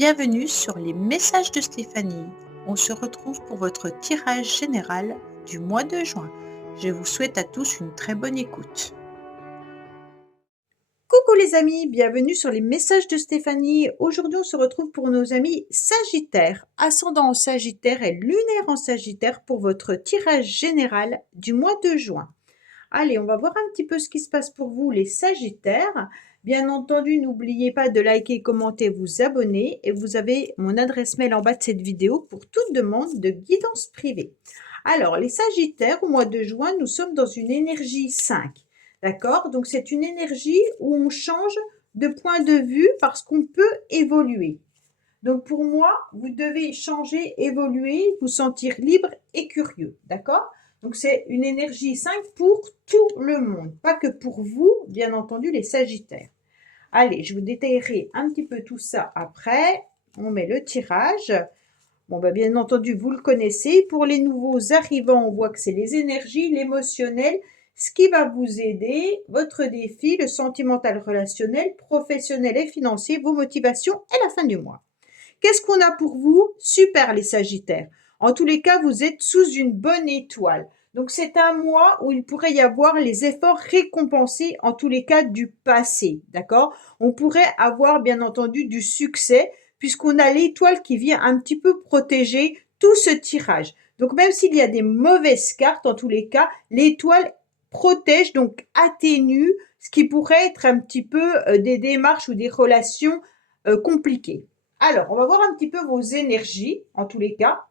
Bienvenue sur les messages de Stéphanie. On se retrouve pour votre tirage général du mois de juin. Je vous souhaite à tous une très bonne écoute. Coucou les amis, bienvenue sur les messages de Stéphanie. Aujourd'hui, on se retrouve pour nos amis Sagittaires, ascendant en Sagittaire et lunaire en Sagittaire pour votre tirage général du mois de juin. Allez, on va voir un petit peu ce qui se passe pour vous les Sagittaires. Bien entendu, n'oubliez pas de liker, commenter, vous abonner et vous avez mon adresse mail en bas de cette vidéo pour toute demande de guidance privée. Alors, les Sagittaires, au mois de juin, nous sommes dans une énergie 5. D'accord? Donc, c'est une énergie où on change de point de vue parce qu'on peut évoluer. Donc, pour moi, vous devez changer, évoluer, vous sentir libre et curieux. D'accord? Donc, c'est une énergie 5 pour tout le monde, pas que pour vous, bien entendu, les Sagittaires. Allez, je vous détaillerai un petit peu tout ça après. On met le tirage. Bon, bien entendu, vous le connaissez. Pour les nouveaux arrivants, on voit que c'est les énergies, l'émotionnel, ce qui va vous aider, votre défi, le sentimental relationnel, professionnel et financier, vos motivations et la fin du mois. Qu'est-ce qu'on a pour vous? Super les Sagittaires. En tous les cas, vous êtes sous une bonne étoile. Donc c'est un mois où il pourrait y avoir les efforts récompensés, en tous les cas du passé, d'accord? On pourrait avoir bien entendu du succès puisqu'on a l'étoile qui vient un petit peu protéger tout ce tirage. Donc même s'il y a des mauvaises cartes, en tous les cas, l'étoile protège, donc atténue ce qui pourrait être un petit peu des démarches ou des relations compliquées. Alors, on va voir un petit peu vos énergies, en tous les cas.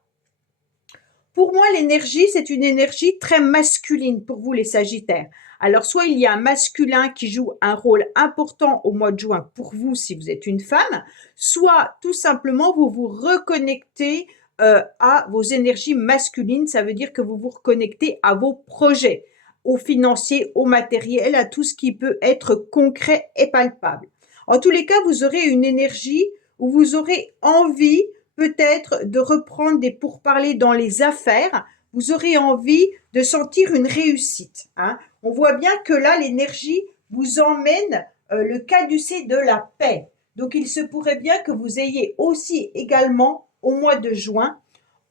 Pour moi, l'énergie, c'est une énergie très masculine pour vous, les Sagittaires. Alors, soit il y a un masculin qui joue un rôle important au mois de juin pour vous, si vous êtes une femme, soit tout simplement, vous vous reconnectez à vos énergies masculines. Ça veut dire que vous vous reconnectez à vos projets, au financier, au matériel, à tout ce qui peut être concret et palpable. En tous les cas, vous aurez une énergie où vous aurez envie peut-être de reprendre des pourparlers dans les affaires, vous aurez envie de sentir une réussite. Hein. On voit bien que là, l'énergie vous emmène le caducée de la paix. Donc, il se pourrait bien que vous ayez aussi également, au mois de juin,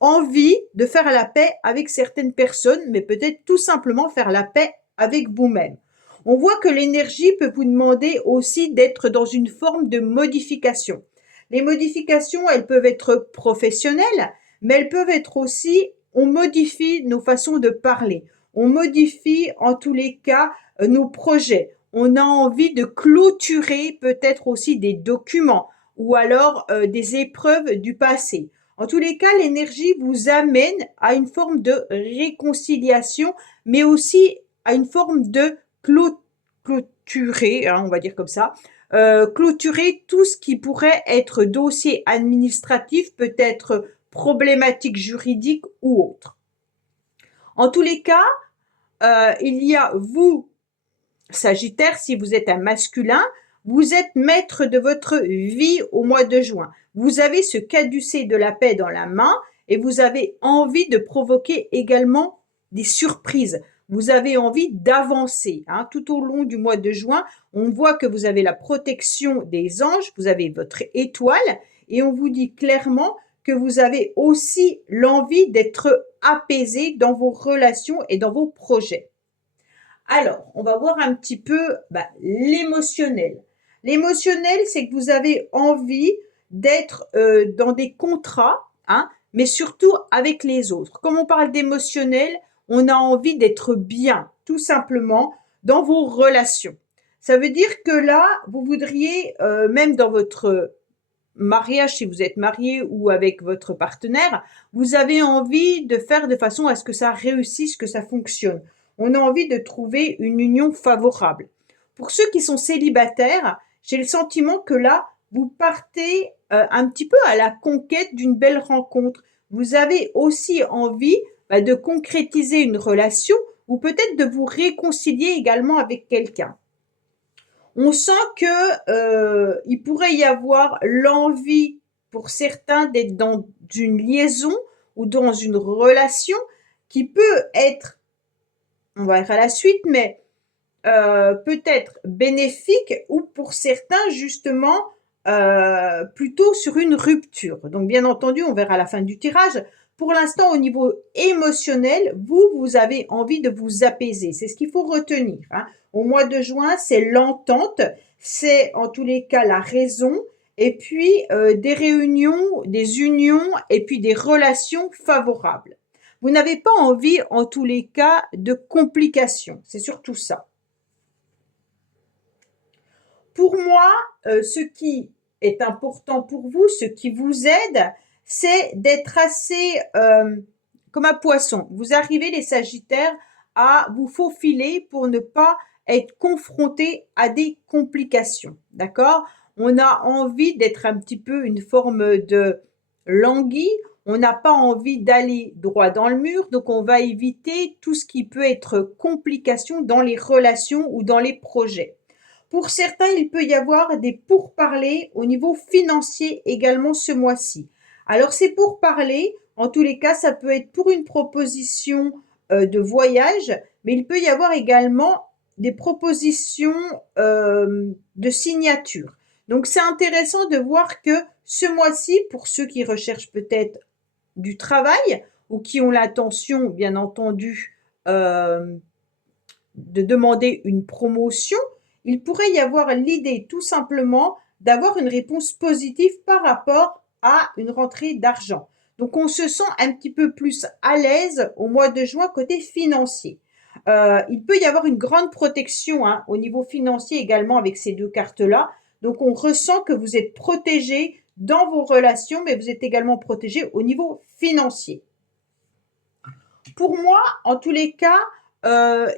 envie de faire la paix avec certaines personnes, mais peut-être tout simplement faire la paix avec vous-même. On voit que l'énergie peut vous demander aussi d'être dans une forme de modification. Les modifications, elles peuvent être professionnelles, mais elles peuvent être aussi, on modifie nos façons de parler, on modifie en tous les cas nos projets, on a envie de clôturer peut-être aussi des documents ou alors des épreuves du passé. En tous les cas, l'énergie vous amène à une forme de réconciliation, mais aussi à une forme de clôturer, hein, on va dire comme ça, clôturer tout ce qui pourrait être dossier administratif, peut-être problématique juridique ou autre. En tous les cas, il y a vous, Sagittaire, si vous êtes un masculin, vous êtes maître de votre vie au mois de juin. Vous avez ce caducée de la paix dans la main et vous avez envie de provoquer également des surprises. Vous avez envie d'avancer. Hein. Tout au long du mois de juin, on voit que vous avez la protection des anges, vous avez votre étoile et on vous dit clairement que vous avez aussi l'envie d'être apaisé dans vos relations et dans vos projets. Alors, on va voir un petit peu l'émotionnel. L'émotionnel, c'est que vous avez envie d'être dans des contrats, hein, mais surtout avec les autres. Comme on parle d'émotionnel, on a envie d'être bien, tout simplement, dans vos relations. Ça veut dire que là, vous voudriez, même dans votre mariage, si vous êtes marié ou avec votre partenaire, vous avez envie de faire de façon à ce que ça réussisse, que ça fonctionne. On a envie de trouver une union favorable. Pour ceux qui sont célibataires, j'ai le sentiment que là, vous partez un petit peu à la conquête d'une belle rencontre. Vous avez aussi envie de concrétiser une relation ou peut-être de vous réconcilier également avec quelqu'un. On sent que il pourrait y avoir l'envie pour certains d'être dans une liaison ou dans une relation qui peut être, on va être à la suite, mais peut-être bénéfique ou pour certains justement plutôt sur une rupture. Donc bien entendu, on verra à la fin du tirage. Pour l'instant, au niveau émotionnel, vous avez envie de vous apaiser. C'est ce qu'il faut retenir, hein. Au mois de juin, c'est l'entente, c'est en tous les cas la raison, et puis des réunions, des unions, et puis des relations favorables. Vous n'avez pas envie, en tous les cas, de complications. C'est surtout ça. Pour moi, ce qui est important pour vous, ce qui vous aide, c'est d'être assez comme un poisson. Vous arrivez, les Sagittaires, à vous faufiler pour ne pas être confronté à des complications. D'accord? On a envie d'être un petit peu une forme de languille. On n'a pas envie d'aller droit dans le mur, donc on va éviter tout ce qui peut être complication dans les relations ou dans les projets. Pour certains, il peut y avoir des pourparlers au niveau financier également ce mois-ci. Alors ces pourparlers, en tous les cas, ça peut être pour une proposition de voyage, mais il peut y avoir également des propositions de signature. Donc c'est intéressant de voir que ce mois-ci, pour ceux qui recherchent peut-être du travail ou qui ont l'intention, bien entendu, de demander une promotion, il pourrait y avoir l'idée tout simplement d'avoir une réponse positive par rapport à une rentrée d'argent. Donc on se sent un petit peu plus à l'aise au mois de juin côté financier. Il peut y avoir une grande protection, hein, au niveau financier également avec ces deux cartes-là. Donc on ressent que vous êtes protégé dans vos relations, mais vous êtes également protégé au niveau financier. Pour moi, en tous les cas,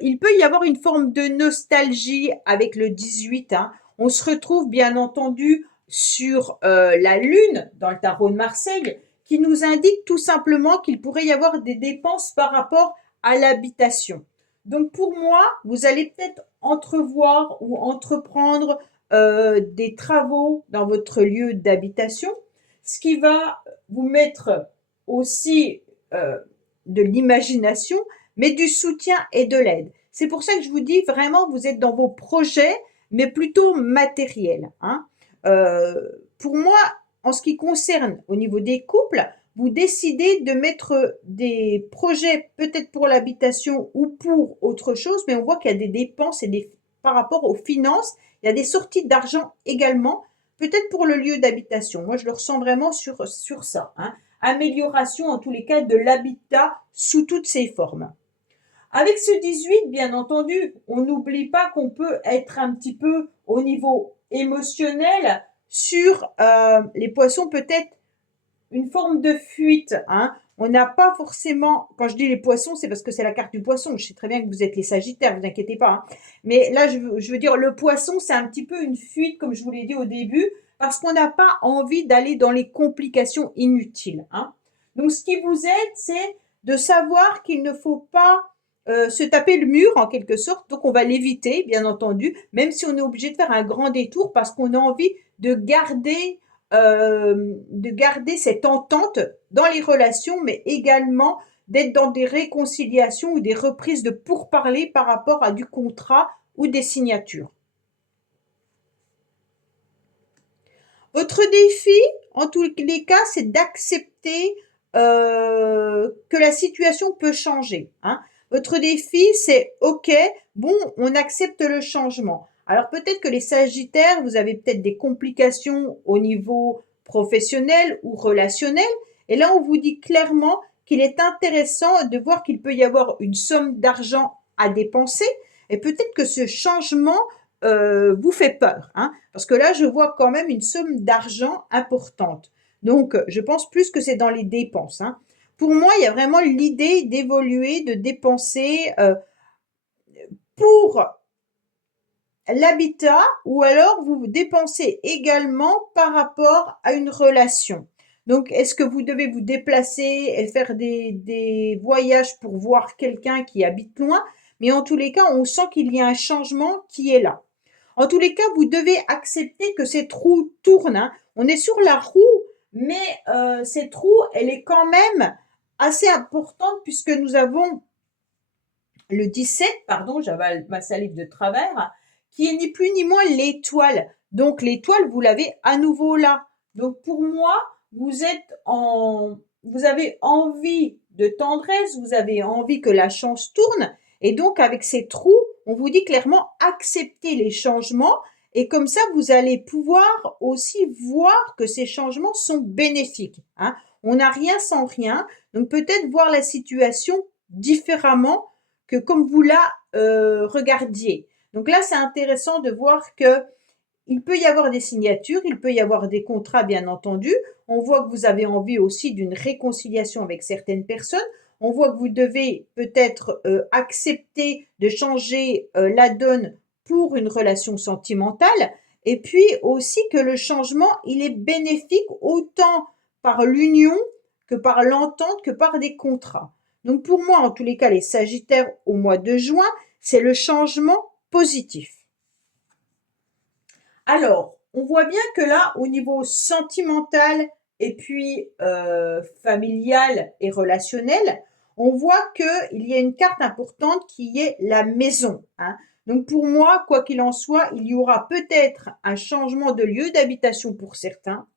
il peut y avoir une forme de nostalgie avec le 18, hein. On se retrouve bien entendu sur la lune dans le tarot de Marseille qui nous indique tout simplement qu'il pourrait y avoir des dépenses par rapport à l'habitation. Donc pour moi, vous allez peut-être entrevoir ou entreprendre des travaux dans votre lieu d'habitation, ce qui va vous mettre aussi de l'imagination, mais du soutien et de l'aide. C'est pour ça que je vous dis vraiment, vous êtes dans vos projets, mais plutôt matériels, hein. Pour moi, en ce qui concerne au niveau des couples, vous décidez de mettre des projets peut-être pour l'habitation ou pour autre chose, mais on voit qu'il y a des dépenses et par rapport aux finances, il y a des sorties d'argent également, peut-être pour le lieu d'habitation. Moi, je le ressens vraiment sur ça, hein. Amélioration en tous les cas de l'habitat sous toutes ses formes. Avec ce 18, bien entendu, on n'oublie pas qu'on peut être un petit peu au niveau émotionnel sur les poissons, peut-être une forme de fuite, hein. On n'a pas forcément, quand je dis les poissons, c'est parce que c'est la carte du poisson. Je sais très bien que vous êtes les Sagittaires, vous inquiétez pas, hein. Mais là, je veux dire, le poisson, c'est un petit peu une fuite, comme je vous l'ai dit au début, parce qu'on n'a pas envie d'aller dans les complications inutiles, hein. Donc, ce qui vous aide, c'est de savoir qu'il ne faut pas se taper le mur en quelque sorte. Donc, on va l'éviter, bien entendu, même si on est obligé de faire un grand détour parce qu'on a envie de garder cette entente dans les relations, mais également d'être dans des réconciliations ou des reprises de pourparlers par rapport à du contrat ou des signatures. Votre défi, en tous les cas, c'est d'accepter que la situation peut changer, hein. Votre défi, c'est OK, bon, on accepte le changement. Alors peut-être que les Sagittaires, vous avez peut-être des complications au niveau professionnel ou relationnel. Et là, on vous dit clairement qu'il est intéressant de voir qu'il peut y avoir une somme d'argent à dépenser. Et peut-être que ce changement vous fait peur, hein, parce que là, je vois quand même une somme d'argent importante. Donc, je pense plus que c'est dans les dépenses, hein. Pour moi, il y a vraiment l'idée d'évoluer, de dépenser pour l'habitat, ou alors vous dépensez également par rapport à une relation. Donc, est-ce que vous devez vous déplacer et faire des voyages pour voir quelqu'un qui habite loin? Mais en tous les cas, on sent qu'il y a un changement qui est là. En tous les cas, vous devez accepter que cette roue tourne, hein. On est sur la roue, mais cette roue, elle est quand même assez importante puisque nous avons le 17, pardon, j'avale ma salive de travers, qui est ni plus ni moins l'étoile. Donc l'étoile, vous l'avez à nouveau là. Donc pour moi, vous avez envie de tendresse, vous avez envie que la chance tourne. Et donc avec ces trous, on vous dit clairement acceptez les changements. Et comme ça, vous allez pouvoir aussi voir que ces changements sont bénéfiques, hein. On n'a rien sans rien. Donc peut-être voir la situation différemment que comme vous la regardiez. Donc là, c'est intéressant de voir que il peut y avoir des signatures, il peut y avoir des contrats, bien entendu. On voit que vous avez envie aussi d'une réconciliation avec certaines personnes. On voit que vous devez peut-être accepter de changer la donne pour une relation sentimentale. Et puis aussi que le changement, il est bénéfique autant par l'union que par l'entente, que par des contrats. Donc pour moi, en tous les cas, les Sagittaires au mois de juin, c'est le changement positif. Alors, on voit bien que là, au niveau sentimental et puis familial et relationnel, on voit qu'il y a une carte importante qui est la maison, hein. Donc pour moi, quoi qu'il en soit, il y aura peut-être un changement de lieu d'habitation pour certains,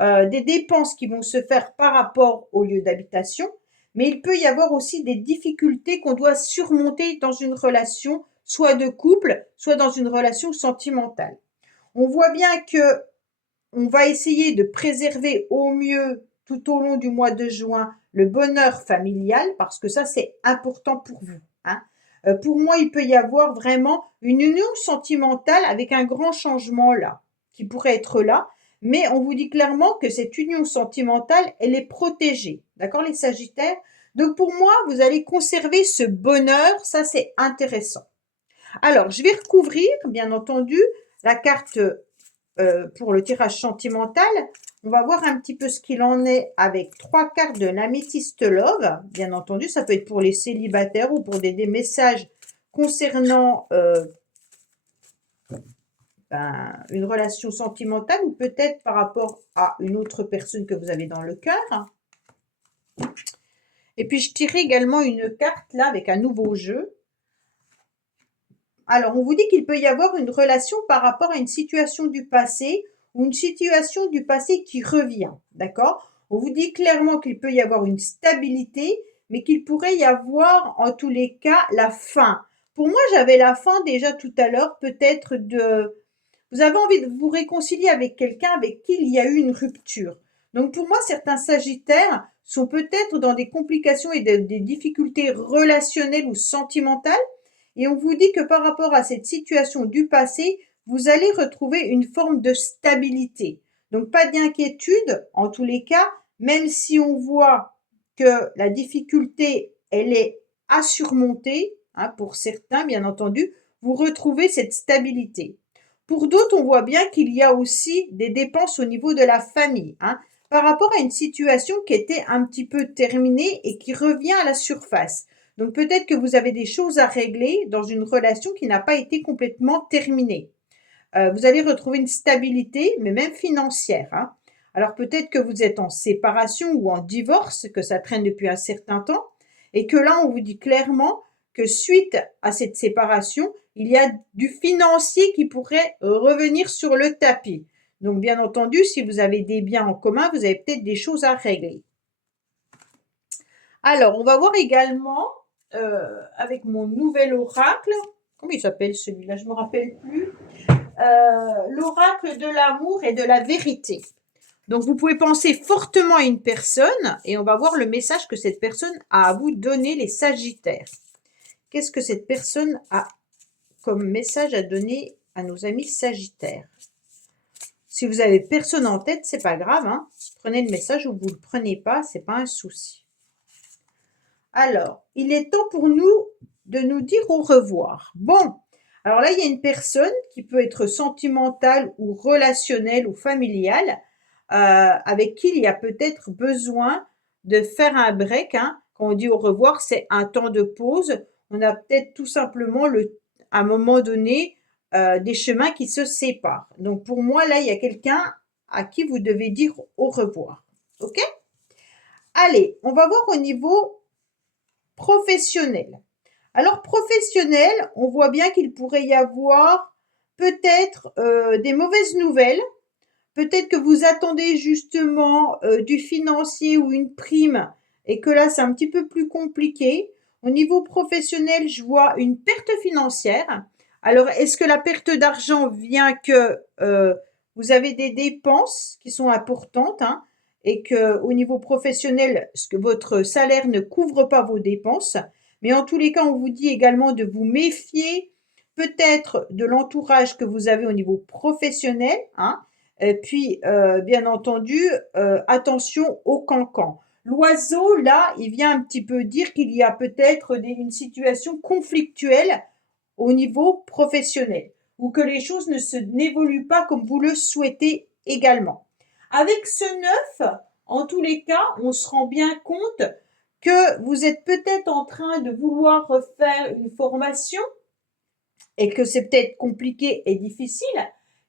des dépenses qui vont se faire par rapport au lieu d'habitation, mais il peut y avoir aussi des difficultés qu'on doit surmonter dans une relation, soit de couple, soit dans une relation sentimentale. On voit bien que on va essayer de préserver au mieux tout au long du mois de juin le bonheur familial parce que ça c'est important pour vous, hein. Pour moi, il peut y avoir vraiment une union sentimentale avec un grand changement là, qui pourrait être là, mais on vous dit clairement que cette union sentimentale, elle est protégée. D'accord, les Sagittaires? Donc pour moi, vous allez conserver ce bonheur, ça c'est intéressant. Alors, je vais recouvrir, bien entendu, la carte pour le tirage sentimental. On va voir un petit peu ce qu'il en est avec 3 cartes de l'Améthyste Love. Bien entendu, ça peut être pour les célibataires ou pour des messages concernant une relation sentimentale ou peut-être par rapport à une autre personne que vous avez dans le cœur. Et puis, je tirerai également une carte là avec un nouveau jeu. Alors, on vous dit qu'il peut y avoir une relation par rapport à une situation du passé ou une situation du passé qui revient, d'accord? On vous dit clairement qu'il peut y avoir une stabilité, mais qu'il pourrait y avoir, en tous les cas, la fin. Pour moi, j'avais la fin déjà tout à l'heure, peut-être de... Vous avez envie de vous réconcilier avec quelqu'un avec qui il y a eu une rupture. Donc, pour moi, certains Sagittaires sont peut-être dans des complications et des difficultés relationnelles ou sentimentales, et on vous dit que par rapport à cette situation du passé, vous allez retrouver une forme de stabilité. Donc pas d'inquiétude, en tous les cas, même si on voit que la difficulté, elle est à surmonter, hein, pour certains, bien entendu, vous retrouvez cette stabilité. Pour d'autres, on voit bien qu'il y a aussi des dépenses au niveau de la famille, hein, par rapport à une situation qui était un petit peu terminée et qui revient à la surface. Donc peut-être que vous avez des choses à régler dans une relation qui n'a pas été complètement terminée. Vous allez retrouver une stabilité, mais même financière, hein. Alors peut-être que vous êtes en séparation ou en divorce, que ça traîne depuis un certain temps, et que là, on vous dit clairement que suite à cette séparation, il y a du financier qui pourrait revenir sur le tapis. Donc bien entendu, si vous avez des biens en commun, vous avez peut-être des choses à régler. Alors, on va voir également avec mon nouvel oracle. Comment il s'appelle celui-là? Je ne me rappelle plus. L'oracle de l'amour et de la vérité. Donc, vous pouvez penser fortement à une personne et on va voir le message que cette personne a à vous donner, les Sagittaires. Qu'est-ce que cette personne a comme message à donner à nos amis Sagittaires? Si vous avez personne en tête, c'est pas grave, hein. Prenez le message ou vous le prenez pas, c'est pas un souci. Alors, il est temps pour nous de nous dire au revoir. Bon, alors là, il y a une personne qui peut être sentimentale ou relationnelle ou familiale, avec qui il y a peut-être besoin de faire un break, hein. Quand on dit au revoir, c'est un temps de pause. On a peut-être tout simplement, à un moment donné, des chemins qui se séparent. Donc pour moi, là, il y a quelqu'un à qui vous devez dire au revoir. OK? Allez, on va voir au niveau professionnel. Alors professionnel, on voit bien qu'il pourrait y avoir peut-être des mauvaises nouvelles. Peut-être que vous attendez justement du financier ou une prime et que là, c'est un petit peu plus compliqué. Au niveau professionnel, je vois une perte financière. Alors, est-ce que la perte d'argent vient que vous avez des dépenses qui sont importantes, hein, et que au niveau professionnel, ce que votre salaire ne couvre pas vos dépenses. Mais en tous les cas, on vous dit également de vous méfier peut-être de l'entourage que vous avez au niveau professionnel, hein, et puis, bien entendu, attention au cancan. L'oiseau, là, il vient un petit peu dire qu'il y a peut-être une situation conflictuelle au niveau professionnel ou que les choses n'évoluent pas comme vous le souhaitez également. Avec ce 9, en tous les cas, on se rend bien compte que vous êtes peut-être en train de vouloir refaire une formation et que c'est peut-être compliqué et difficile,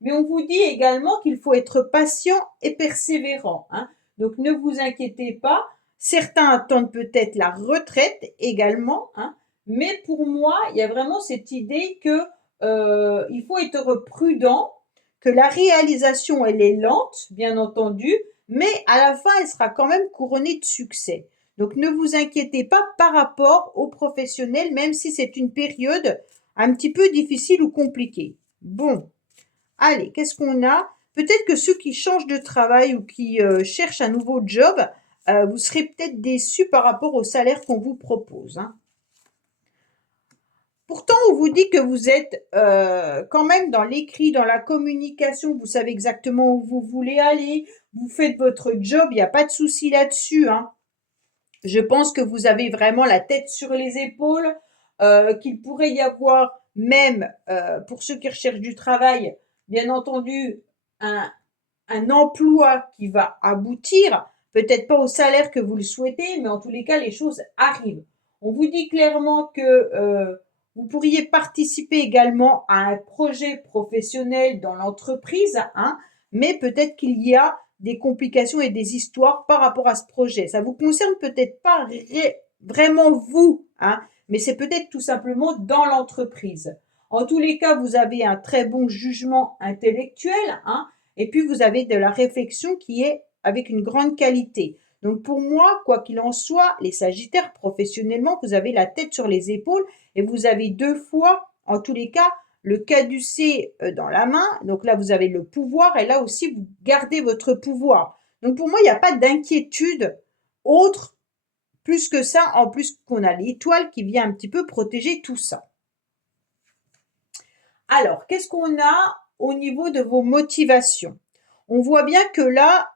mais on vous dit également qu'il faut être patient et persévérant, hein. Donc ne vous inquiétez pas. Certains attendent peut-être la retraite également, hein, mais pour moi, il y a vraiment cette idée que il faut être prudent, que la réalisation, elle est lente, bien entendu, mais à la fin, elle sera quand même couronnée de succès. Donc ne vous inquiétez pas par rapport aux professionnels, même si c'est une période un petit peu difficile ou compliquée. Bon, allez, qu'est-ce qu'on a? Peut-être que ceux qui changent de travail ou qui cherchent un nouveau job, vous serez peut-être déçus par rapport au salaire qu'on vous propose, hein. Pourtant, on vous dit que vous êtes quand même dans l'écrit, dans la communication, vous savez exactement où vous voulez aller, vous faites votre job, il n'y a pas de souci là-dessus, hein. Je pense que vous avez vraiment la tête sur les épaules, qu'il pourrait y avoir même, pour ceux qui recherchent du travail, bien entendu, un, un emploi qui va aboutir, peut-être pas au salaire que vous le souhaitez, mais en tous les cas, les choses arrivent. On vous dit clairement que vous pourriez participer également à un projet professionnel dans l'entreprise, hein, mais peut-être qu'il y a des complications et des histoires par rapport à ce projet. Ça vous concerne peut-être pas vraiment vous, hein, mais c'est peut-être tout simplement dans l'entreprise. En tous les cas, vous avez un très bon jugement intellectuel, hein, et puis vous avez de la réflexion qui est avec une grande qualité. Donc pour moi, quoi qu'il en soit, les Sagittaires, professionnellement, vous avez la tête sur les épaules et vous avez deux fois, en tous les cas, le caducée dans la main. Donc là, vous avez le pouvoir et là aussi, vous gardez votre pouvoir. Donc pour moi, il n'y a pas d'inquiétude autre plus que ça, en plus qu'on a l'étoile qui vient un petit peu protéger tout ça. Alors, qu'est-ce qu'on a au niveau de vos motivations? On voit bien que là,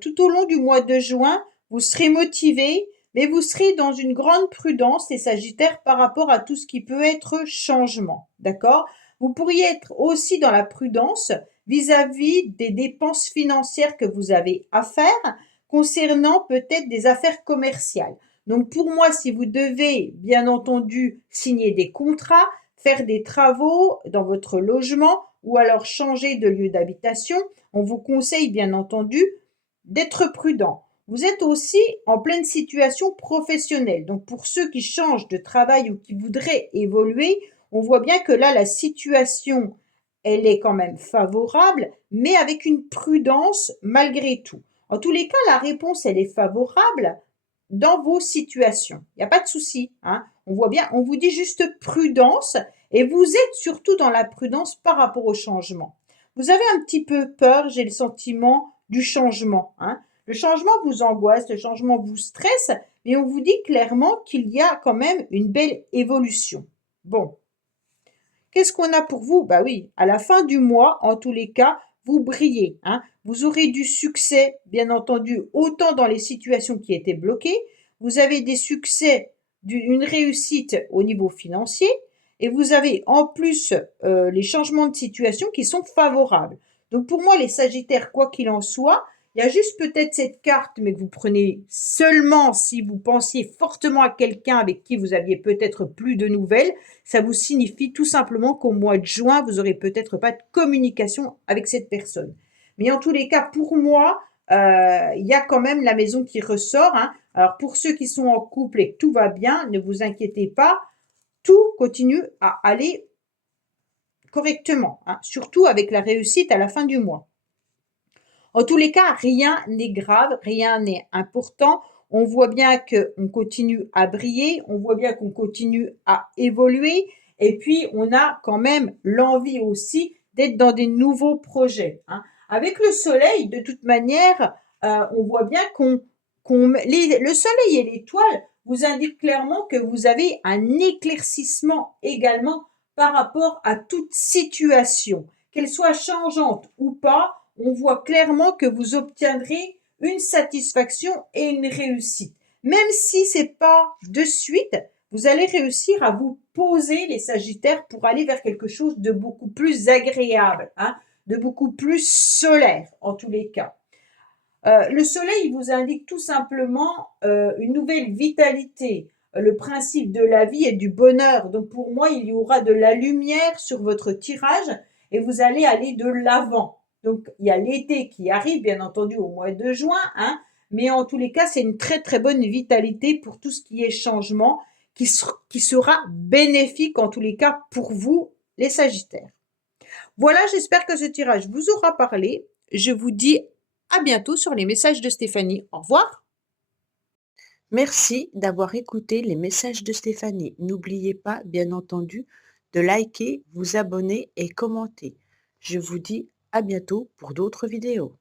tout au long du mois de juin, vous serez motivé, mais vous serez dans une grande prudence, les Sagittaires, par rapport à tout ce qui peut être changement. D'accord? Vous pourriez être aussi dans la prudence vis-à-vis des dépenses financières que vous avez à faire concernant peut-être des affaires commerciales. Donc pour moi, si vous devez bien entendu signer des contrats, faire des travaux dans votre logement ou alors changer de lieu d'habitation, on vous conseille bien entendu d'être prudent. Vous êtes aussi en pleine situation professionnelle. Donc pour ceux qui changent de travail ou qui voudraient évoluer, on voit bien que là, la situation, elle est quand même favorable, mais avec une prudence malgré tout. En tous les cas, la réponse, elle est favorable dans vos situations. Il n'y a pas de souci, hein. On voit bien, on vous dit juste prudence et vous êtes surtout dans la prudence par rapport au changement. Vous avez un petit peu peur, j'ai le sentiment du changement, hein. Le changement vous angoisse, le changement vous stresse, mais on vous dit clairement qu'il y a quand même une belle évolution. Bon, qu'est-ce qu'on a pour vous? Bah oui, à la fin du mois, en tous les cas, vous brillez, hein. Vous aurez du succès, bien entendu, autant dans les situations qui étaient bloquées. Vous avez des succès, une réussite au niveau financier. Et vous avez en plus les changements de situation qui sont favorables. Donc pour moi, les Sagittaires, quoi qu'il en soit, il y a juste peut-être cette carte, mais que vous prenez seulement si vous pensiez fortement à quelqu'un avec qui vous aviez peut-être plus de nouvelles. Ça vous signifie tout simplement qu'au mois de juin, vous n'aurez peut-être pas de communication avec cette personne. Mais en tous les cas, pour moi, il y a quand même la maison qui ressort, hein. Alors pour ceux qui sont en couple et que tout va bien, ne vous inquiétez pas, tout continue à aller correctement, hein, surtout avec la réussite à la fin du mois. En tous les cas, rien n'est grave, rien n'est important. On voit bien qu'on continue à briller, on voit bien qu'on continue à évoluer, et puis on a quand même l'envie aussi d'être dans des nouveaux projets, hein. Avec le soleil, de toute manière, on voit bien le soleil et l'étoile vous indiquent clairement que vous avez un éclaircissement également par rapport à toute situation, qu'elle soit changeante ou pas. On voit clairement que vous obtiendrez une satisfaction et une réussite. Même si c'est pas de suite, vous allez réussir à vous poser les Sagittaires pour aller vers quelque chose de beaucoup plus agréable, hein, de beaucoup plus solaire en tous les cas. Le soleil vous indique tout simplement une nouvelle vitalité, le principe de la vie et du bonheur. Donc pour moi, il y aura de la lumière sur votre tirage et vous allez aller de l'avant. Donc il y a l'été qui arrive, bien entendu, au mois de juin, hein, mais en tous les cas, c'est une très très bonne vitalité pour tout ce qui est changement qui sera bénéfique en tous les cas pour vous, les Sagittaires. Voilà, j'espère que ce tirage vous aura parlé. Je vous dis à bientôt sur les messages de Stéphanie. Au revoir. Merci d'avoir écouté les messages de Stéphanie. N'oubliez pas, bien entendu, de liker, vous abonner et commenter. Je vous dis à bientôt pour d'autres vidéos.